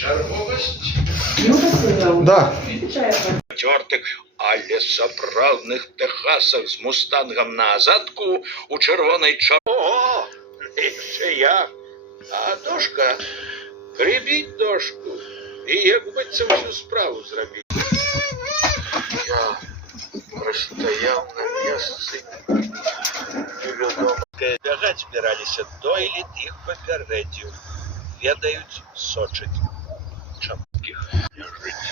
Чарговость? Да. Тёртых, але сапраўдных тэхасах з мустангам на задку у чырвонай О, яшчэ я. А дошка, прибіть дошку. І як быццам всю справу зрабіць. Я прастаяў на месцы. Невядомыя бягаць збіраліся, Дойлід іх папярэдзіў. Ведаюць, сочаць. Чапкіх ляжыць.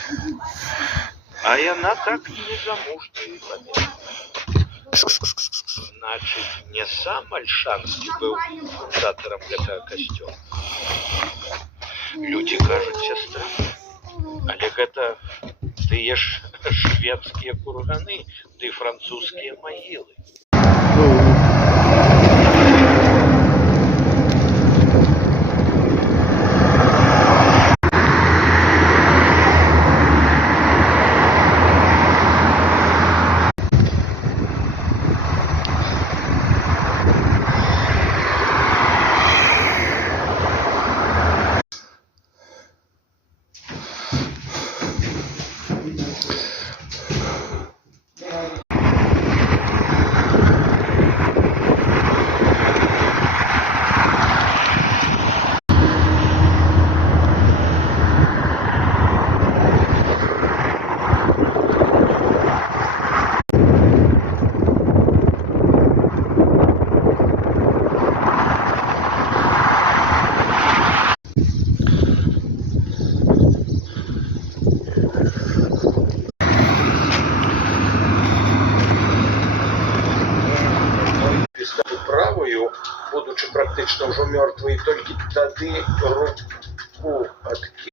А яна так незамужняй памерла. Значыць, не сам Альшанскі быў фундатарам гэтага касцёла. Людзі кажуць, сястра, але гэта тыя ж шведскія курганы, ды французскія магілы. Будучи практично ўжо мёртвы, і толькі тады руку адкінуў.